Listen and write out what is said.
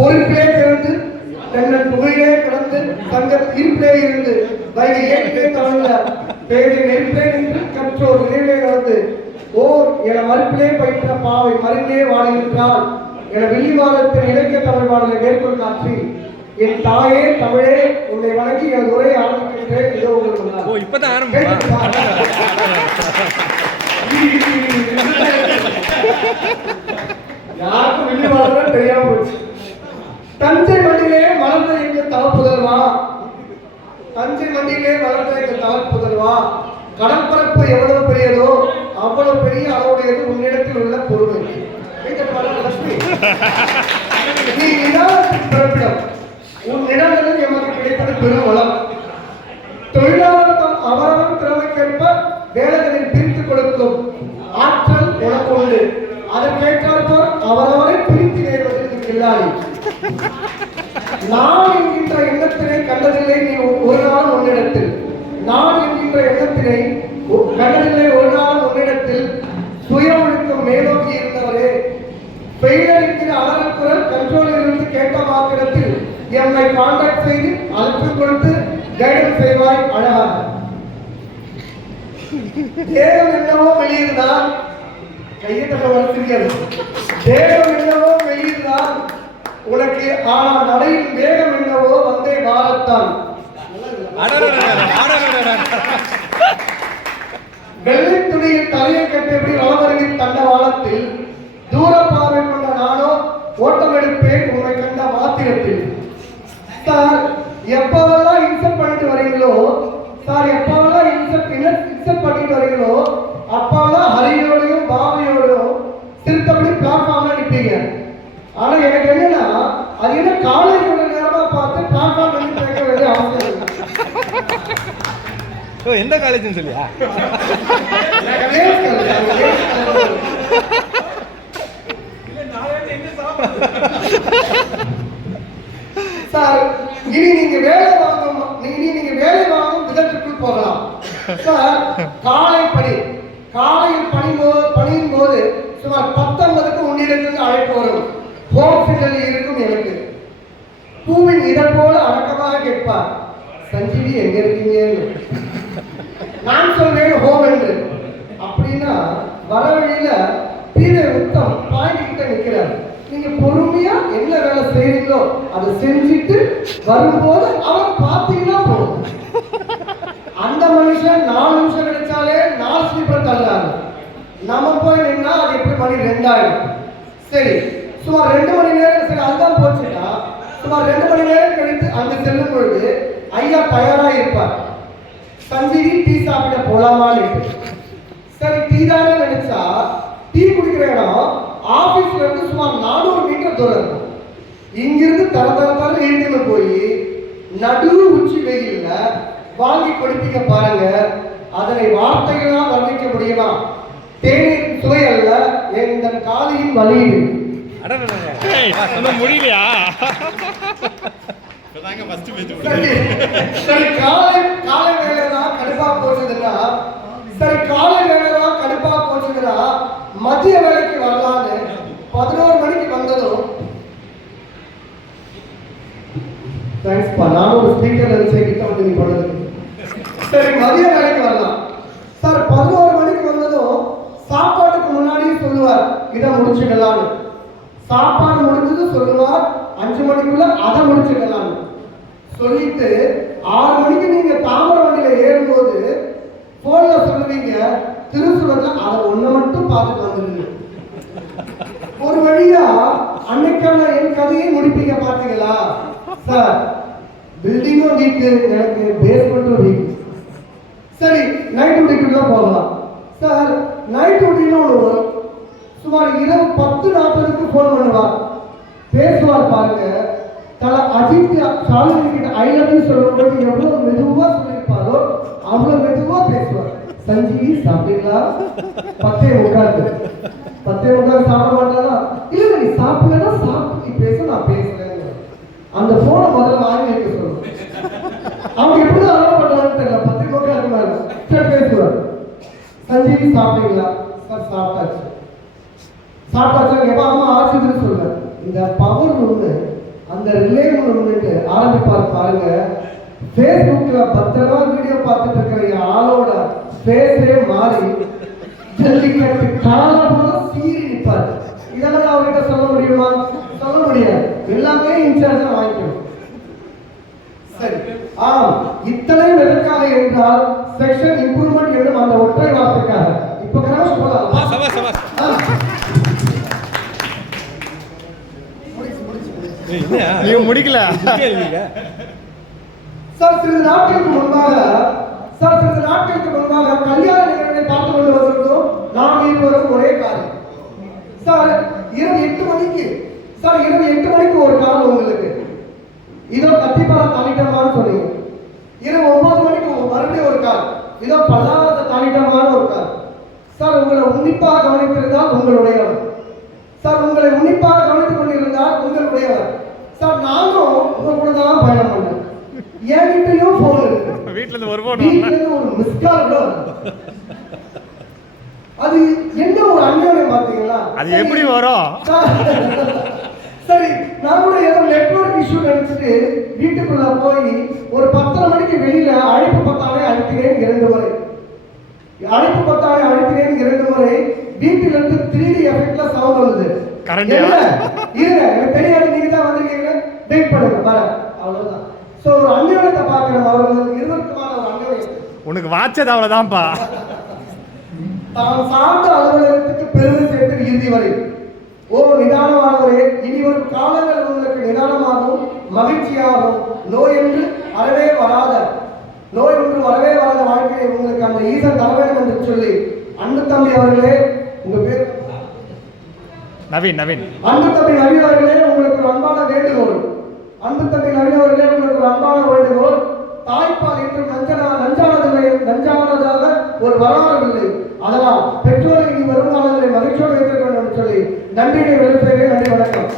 பொறுப்பிலே கிடந்து தங்கள் புகையிலே கிடந்து தங்கள் இருப்பிலே இருந்து வைகை ஏற்றிலே தவழ்ந்த பேரின் நெருப்பிலே நின்று கற்றோர் நினைவிலே நடந்து ஓர் என மறுப்பிலே பயின்ற பாவை மருந்திலே வாடுகின்றால் என வெள்ளிவாரத்தின் இலக்கிய தமிழ் பாடலை மேற்கொள் காற்றி என் தாயே தமிழே உன்னை வணங்கி என் உரையை ஆரம்பிக்கின்றேன். இதோ உங்களுக்கு இப்பதான் ஆரம்பம். யாருக்கும் வெள்ளிவாரம் தெரியாம போச்சு. தஞ்சை மண்ணிலே மலர்ந்த எங்க தவப்புதல்வா, தஞ்சை மண்ணிலே வளர்ந்த எங்க தவப்புதல்வா, கடற்பரப்பு எவ்வளவு பெரியதோ அவ்வளவு பெரிய அளவுடையது உன்னிடத்தில் உள்ள பொறுமை. லட்சுமி, நீ நிதானத்தின் பிறப்பிடம், உன் இடங்களில் எமக்கு கிடைப்பது பெரும் வளம். தொழிலாளர் அவரவன் திறமைக்கேற்ப வேலைகளில் பிரித்துக் கொடுக்கும் ஆற்றல் உனக்கு உண்டு. அதற்கேற்றாற்போல் அவரவரை பிரித்து நேர்வதற்கு கில்லாடி. நான் என்கின்ற எண்ணத்தினை கண்டதில்லை நீ ஒரு நாள் உன்னிடத்தில், நான் என்கின்ற எண்ணத்தினை கண்டதில்லை ஒரு நாள் உன்னிடத்தில். சுய ஒழுக்கம் மேலோக்கி இருந்தவரே, பெயிலடிக்கிற அலறக்குரல் கண்ட்ரோலில் இருந்து கேட்ட மாத்திரத்தில் எம்மை கான்டாக்ட் செய்து அழைப்பு கொடுத்து கைடன்ஸ் செய்வாய் அழகாக. தேகம் என்னவோ வெளியிருந்தான், கையை தக்க வளர்த்திருக்கிறது. தேகம் என்னவோ வெளியிருந்தான் உனக்கு, ஆனால் நடையின் வேகம் என்னவோ வந்தே பாரத்தான். வெள்ளை துணியில் தலையை கட்டியபடி வளவருகின் தண்டவாளத்தில் தூர பார்வை கொண்ட நானோ ஓட்டம் எடுப்பேன் உண்மை கண்ட மாத்திரத்தில். சார் எப்பவெல்லாம் இன்செப்ட் பண்ணிட்டு வரீங்களோ, சார் எப்பவெல்லாம் இன்செப்ட் பண்ணிட்டு வரீங்களோ அப்பவெல்லாம் ஹரியோடையும் பாவையோடையும் திருத்தபடி பிளாட்ஃபார்ம்ல நிற்பீங்க. ஆனா எனக்கு என்னன்னா, அது என்ன காலேஜோட நேரமா பார்த்து பிளாட்ஃபார்ம் பண்ணி கேட்க வேண்டிய அவசியம் இல்லை. எந்த காலேஜ்னு சொல்லியா? சார் இனி நீங்க வேலை வாங்கும் விதத்திற்குள் போகலாம். சார் காலையில் பணியின் போது சுமார் 19க்கு உன்னிடத்துக்கு அழைப்பு வரும். ஹோஸ்பிட்டலில் இருக்கும் எனக்கு பூவின் இதழ் போல அடக்கமாக கேட்பார், சஞ்சீவி எங்க இருக்கீங்க? நான் சொல்றேன் ஹோம் என்று. அப்படின்னா வர வழியில பீரை உத்தம் பாயிண்ட் கிட்ட நிக்கிறார். நீங்க பொறுமையா என்ன வேலை செய்றீங்களோ அதை செஞ்சுட்டு வரும்போது அவன் பார்த்தீங்கன்னா போதும். அந்த மனுஷன் 4 நிமிஷம் கிடைச்சாலே 4 ஸ்லீப்பர் தள்ளாரு. நம்ம போய் நின்னா அது எப்படி மணி 2 ஆயிடும். சரி சுமார் 2 மணி நேரம், சரி அதுதான் போச்சுன்னா சுமார் 2 மணி நேரம் கழித்து அங்கு செல்லும் பொழுது ஐயா தயாராக இருப்பார். சஞ்சீவி டீ சாப்பிட போலாமான்னு. சரி டீ தானே நினைச்சா, டீ குடிக்கிற இடம் ஆபீஸ்ல இருந்து சுமார் 400 மீட்டர் தூரம் இருக்கும். இங்கிருந்து தர இழுத்துன்னு போய் நடு உச்சி வெயில்ல வாங்கி கொடுப்பீங்க பாருங்க. அதனை வார்த்தைகளா வர்ணிக்க முடியுமா? தேநீர் சுவை அல்ல, எந்த காலையின் வலியுது. முடியலையா? சரி காலை வேலைதான் கடுப்பா போச்சுதுன்னா, சரி காலை வேலைதான் கடுப்பா போச்சுதுன்னா மதிய வேலைக்கு வரலான்னு 11 மணிக்கு வந்ததும், தேங்க்ஸ்பா நானும் ஒரு ஸ்பீக்கர்ல கிட்ட வந்து நீ பண்ணது. சரி மதிய வேலைக்கு வரலாம் சார். 11 மணிக்கு வந்ததும் சாப்பாட்டுக்கு முன்னாடியே சொல்லுவார் இதை முடிச்சுக்கலான்னு. சாப்பாடு முடிஞ்சது சொல்லுவார் 5 மணிக்குள்ள அதை முடிச்சுக்கலான்னு சொல்லிட்டு 6 மணிக்கு நீங்க தாமர வண்டியில ஏறும்போது போன்ல சொல்லுவீங்க திருசுரத்துல அதை ஒண்ணு மட்டும் பார்த்துட்டு வந்துருங்க. ஒரு வழியா அன்னைக்கான என் கதையை முடிப்பீங்க. பாத்தீங்களா சார்? பில்டிங்கும் வீக்கு, எனக்கு பேஸ்மெண்ட்டும் வீக். சரி நைட் டியூட்டிக்குள்ள போகலாம் சார். நைட் டியூட்டின்னு ஒன்று வரும். சுமார் இரவு 10:40க்கு போன் பண்ணுவார். பேசுவார் பாருங்க. தல அஜித் சாலினி கிட்ட ஐ லவ் யூ சொல்லும்போது எவ்வளவு மெதுவா சொல்லியிருப்பாரோ அவ்வளவு மெதுவா பேசுவார். சஞ்சீவி சாப்பிட்டீங்களா? 10:45 சாப்பிட மாட்டாரா? இல்ல நீ சாப்பிடலன்னா சாப்பிட்டு நீ பேச, நான் பேசுறேன். அந்த போனை முதல்ல வாங்கி வைக்க சொல்லுவோம். அவங்க எப்படிதான் அலோவ் பண்றாங்கன்னு தெரியல. 10:45 மேல சரி பேசுவார். சஞ்சீவி சாப்பிட்டீங்களா? சார் சாப்பிட்டாச்சு. எப்ப அம்மா ஆச்சுன்னு சொல்லுவேன். இந்த பவர் ஒண்ணு அந்த ரிலே மூவ்மெண்ட் ஆரம்பிப்பார் பாருங்க. ஃபேஸ்புக்ல பத்திரமா வீடியோ பார்த்துட்டு இருக்கிற என் ஆளோட ஃபேஸே மாறி ஜல்லிக்கட்டு காலம் போல சீறி நிற்பார். இதெல்லாம் அவர்கிட்ட சொல்ல முடியுமா? சொல்ல முடியாது. எல்லாமே இன்சார்ஜ் வாங்கிக்கணும். சரி, இத்தனையும் எதற்காக என்றால் செக்ஷன் இம்ப்ரூவ்மெண்ட் என்னும் அந்த ஒற்றை வார்த்தைக்காக. இப்ப கரெக்டா சொல்லலாம். நீங்க முடிக்கல சார். சிறிது நாட்களுக்கு முன்பாக கல்யாண நிகழ்வை பார்த்து கொண்டு வந்திருக்கிறோம். நாம் இருவரும் ஒரே காரியம் சார். இரவு 8 மணிக்கு சார், இரவு 8 மணிக்கு ஒரு கால் உங்களுக்கு இதோ கத்திப்பாறை தாண்டிட்டோமான்னு சொன்னீங்க. இரவு 9 மணிக்கு மறுபடியும் ஒரு கால் இதோ பல்லாவரத்தை தாண்டிட்டோமான்னு ஒரு கால் சார். உங்களை உன்னிப்பாக கவனித்திருந்தால் உங்களுடையவர் சார். உங்களை உன்னிப்பாக கவனித்துக் கொண்டிருந்தால் உங்களுடையவர் சார். நானும் உங்க கூட தான் பயணம் பண்ணேன். என்கிட்டயும் போன் இருக்கு. வீட்டுல இருந்து ஒரு மிஸ் கால் கூட. அது என்ன ஒரு அநியாயம் பாத்தீங்களா? அது எப்படி வரும்? சரி, நான் கூட ஏதோ நெட்வொர்க் இஷ்யூ நினைச்சிட்டு வீட்டுக்குள்ள போய் ஒரு 10:30 மணிக்கு வெளியில அழைப்பு பத்தாலே அழுத்தினேன் 2 முறை. அழைப்பு பத்தாலே அழுத்தினேன் 2 முறை. வீட்டில இருந்து 3D எஃபெக்ட்ல சவுண்ட் வந்தது. எனக்கு தெரியாது, நீங்க தான் வந்திருக்கீங்க, வெயிட் பண்ணுங்க வர. அவ்வளவுதான். சோ ஒரு அநியாயத்தை பார்க்கிறோம். அவர்களுக்கு இருவருக்குமான ஒரு அநியாயம். உனக்கு வாட்சது அவ்வளவுதான்ப்பா. தான் சார்ந்த அலுவலகத்துக்கு பெருமை சேர்த்து இறுதி வரை. ஓ நிதானமானவரே, இனி வரும் காலங்கள் உங்களுக்கு நிதானமாகவும் மகிழ்ச்சியாகவும் நோய் ஒன்று வரவே வராத வாழ்க்கையை உங்களுக்கு அந்த ஈசன் தர வேண்டும் என்று சொல்லி அன்பு தம்பி அவர்களே, உங்க பேர் நவீன். அன்பு தம்பி நவீன் அவர்களே, உங்களுக்கு ஒரு அன்பான வேண்டுகோள். தாய்ப்பால் என்று நஞ்சானதாக ஒரு வரலாறு இல்லை. அதனால் பெற்றோரை இனி வரும் காலங்களை மகிழ்ச்சியோடு வைத்திருக்க வேண்டும் என்று சொல்லி நன்றியை வெளிப்படுத்துகிறேன். நன்றி, வணக்கம்.